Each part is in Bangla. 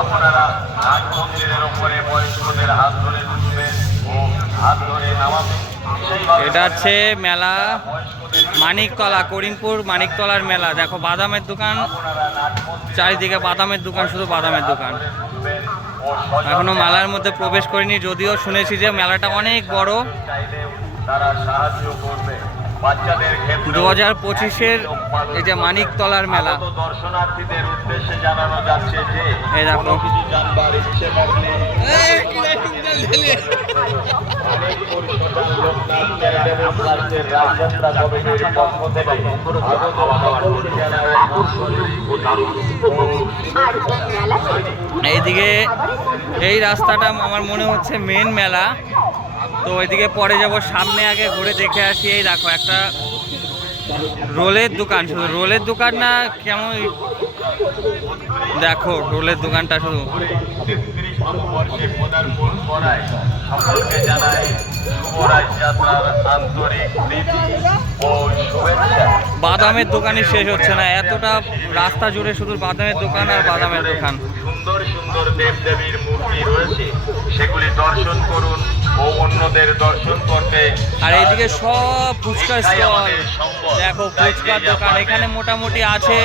আপনারা নাট মন্দিরের উপরে বয়স্কদের হাত ধরে তুলবেন ও হাত ধরে নামাবেন। এটা হচ্ছে মেলা মানিকতলা, করিমপুর মানিকতলার মেলা। দেখো বাদামের দোকান, চারিদিকে বাদামের দোকান, শুধু বাদামের দোকান। এখনো মেলার মধ্যে প্রবেশ করিনি, যদিও শুনেছি যে মেলাটা অনেক বড়। তারা সাহায্য করবে। 2025-এর এই যে মানিকতলার মেলা, দর্শনার্থীদের উদ্দেশ্যে জানানো যাচ্ছে যে এই দেখো কিছু জানবার ইচ্ছে থাকলে এইদিকে এই রাস্তাটা আমার মনে হচ্ছে মেন মেলা। তো ওইদিকে পরে যাব, সামনে আগে ঘুরে দেখে আসি। এই দেখো একটা রোলের দোকান, শুধু রোলের দোকান না, কেমন দেখো রোলের দোকানটা শুধু। সকলকে জানাই শুভরাজযাত্রার আন্তরিক প্রীতি ও শুভেচ্ছা। বাদামের দোকানই শেষ হচ্ছে না, এতটা রাস্তা জুড়ে শুধু বাদামের দোকান আর বাদামের দোকান। সুন্দর সুন্দর দেবদেবীর মূর্তি রয়েছে, সেগুলি দর্শন করুন ও অন্যদের দর্শন করতে। আর এইদিকে সব ফুচকা স্টল, দেখো ফুচকার দোকান এখানে মোটামুটি আছে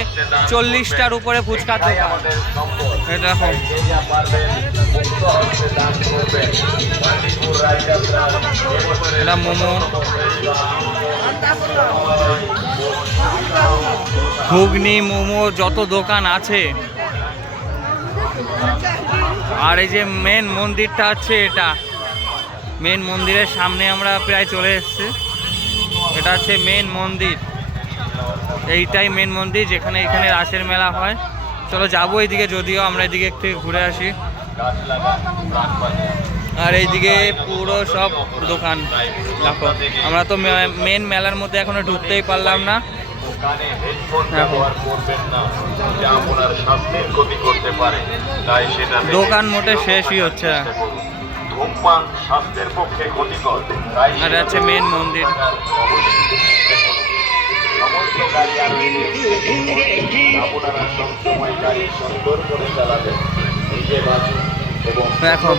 40টার উপরে ফুচকার দোকান। দেখো এটা মোমো, ঘুগনি, মোমো, যত দোকান আছে। আর এই যে মেন মন্দিরটা আছে, এটা মেন মন্দিরের সামনে আমরা প্রায় চলে এসেছি। এটা হচ্ছে মেন মন্দির, এইটাই মেন মন্দির যেখানে এখানে রাসের মেলা হয়। চলো যাবো এইদিকে, যদিও আমরা এদিকে একটু ঘুরে আসি। আর এইদিকে পুরো সব দোকান। দেখো আমরা তো মেন মেলার মধ্যে এখনো ঢুকতেই পারলাম না। দোকান মোটে শেষই হচ্ছে না। ধূমপান স্বাস্থ্যের পক্ষে ক্ষতিকর। আর আছে মেন মন্দির। আপনারা সবসময় গাড়ি সুন্দর করে চালাবেন, নিজে বাঁচুন এবং দেখো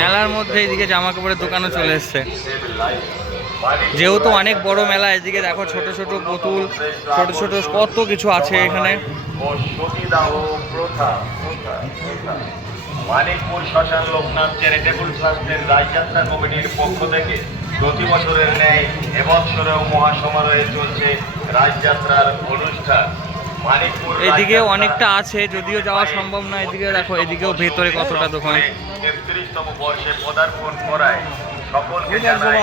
মেলার মধ্যে এইদিকে জামা কাপড়ের দোকানও চলে এসছে, যেহেতু অনেক বড় মেলা। এদিকে দেখো ছোট ছোট পুতুল, ছোট ছোট কত কিছু আছে এখানে। মানিকপুর শ্মশান লোকনাথ চ্যারিটেবল ট্রাস্টের রাজযাত্রা কমিটির পক্ষ থেকে প্রতি বছরের ন্যায় এবছরেও মহাসমারোহে চলছে রাজযাত্রার অনুষ্ঠান। মানিকপুর এদিকে অনেকটা আছে, যদিও যাওয়া সম্ভব না। এদিকে দেখো, এদিকেও ভেতরে কতটা দোকান। 33তম বর্ষে পদার্পণ করায় সকলকে জানাই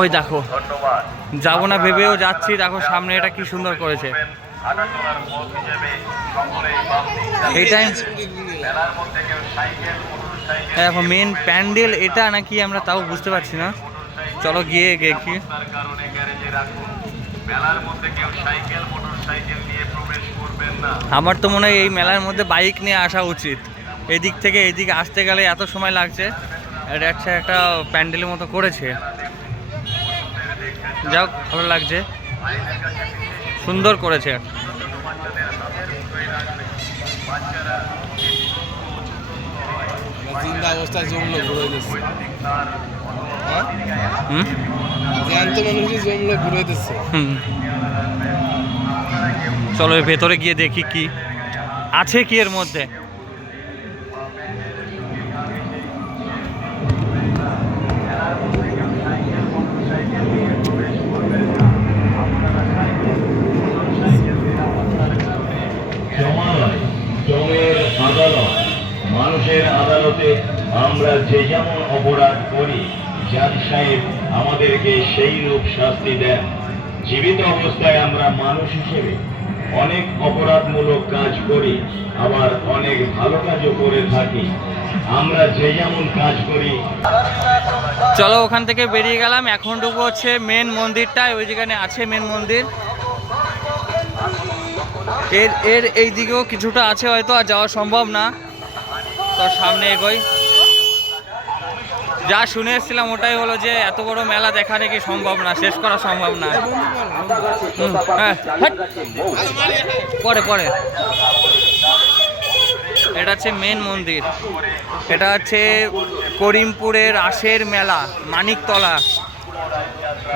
ওই দেখো, ধন্যবাদ। যাবো না ভেবেও যাচ্ছি। দেখো সামনে এটা কি সুন্দর করেছে। এইটাই দেখো মেন প্যান্ডেল, এটা নাকি আমরা তাও বুঝতে পারছি না। চলো গিয়ে দেখি। আমার তো মনে হয় এই মেলার মধ্যে বাইক নিয়ে আসা উচিত। এদিক থেকে এদিকে আসতে গেলে এত সময় লাগছে। এটা একটা প্যান্ডেলের মতো করেছে, যাও ভালো লাগছে, সুন্দর করেছে। জিন্দা অবস্থায় জমলো ঘুরে দিচ্ছে। জমলো ঘুরে দিচ্ছে। চলো ভেতরে গিয়ে দেখি কি আছে, কি এর মধ্যে। মানুষের আদালতে আমরা যে যেমন অপরাধ করি, জাজ সাহেব আমাদেরকে সেই রূপ শাস্তি দেন। জীবিত অবস্থায় আমরা মানুষ হিসেবে অনেক অপরাধমূলক কাজ করি, আবার অনেক ভালো কাজও করে থাকি। আমরা যে যেমন কাজ করি। চলো ওখান থেকে বেরিয়ে গেলাম, এখন ঢুকবো হচ্ছে মেন মন্দিরটায়। ওই যেখানে আছে মেন মন্দির, এর এই দিকেও কিছুটা আছে, হয়তো আর যাওয়া সম্ভব না। তো সামনে এগোই। যা শুনে এসেছিলাম ওটাই হলো যে এত বড় মেলা দেখা নাকি সম্ভব না, শেষ করা সম্ভব না। হ্যাঁ, হ্যাট। পরে পরে এটা হচ্ছে মেন মন্দির। এটা হচ্ছে করিমপুরের রাসের মেলা, মানিকতলা।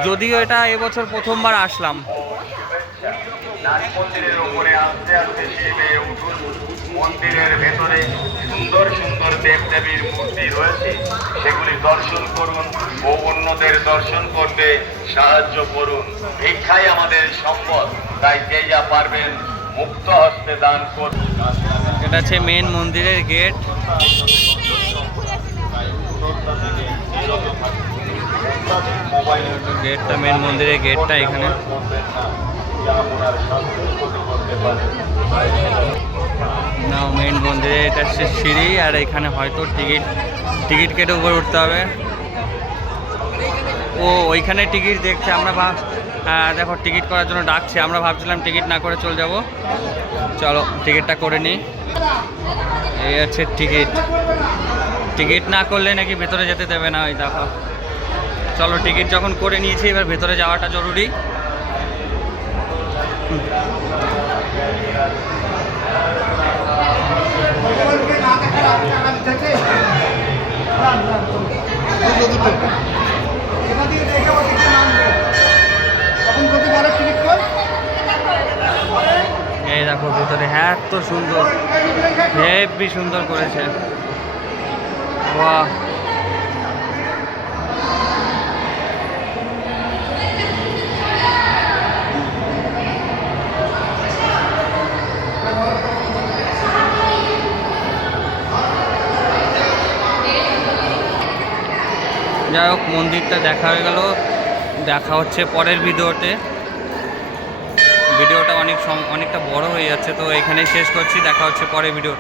যদিও এটা এবছর প্রথমবার আসলাম। নাট মন্দিরের উপরে আস্তে আস্তে সিঁড়ি উঠুন। মন্দিরের ভেতরে সুন্দর সুন্দর দেবদেবীর মূর্তি রয়েছে, সেগুলি দর্শন করুন ও অন্যদের দর্শন করতে সাহায্য করুন। ভিক্ষাই আমাদের সম্পদ, তাই যে যা পারবেন মুক্ত হস্তে দান করুন। এটা হচ্ছে মেন মন্দিরের গেট। গেটটা মেন মন্দিরের গেটটা এখানে। না, মেন মন্দিরে এটা হচ্ছে সিঁড়ি, আর এখানে হয়তো টিকিট কেটে উপরে উঠতে হবে। ও ওইখানে টিকিট দেখছে, আমরা দেখো টিকিট করার জন্য ডাকছে। আমরা ভাবছিলাম টিকিট না করে চলে যাব। চলো টিকিটটা করে নিই। এই হচ্ছে টিকিট না করলে নাকি ভেতরে যেতে দেবে না, ওই দেখো। চলো টিকিট যখন করে নিয়েছি, এবার ভেতরে যাওয়াটা জরুরি। এই দেখো ভিতরে, হ্যাঁ এত সুন্দর, হেবি সুন্দর করেছে। বাহ, যাই হোক মন্দিরটা দেখা হয়ে গেল। দেখা হচ্ছে পরের ভিডিওতে। ভিডিওটা অনেকটা বড় হয়ে যাচ্ছে, তো এখানেই শেষ করছি। দেখা হচ্ছে পরের ভিডিও।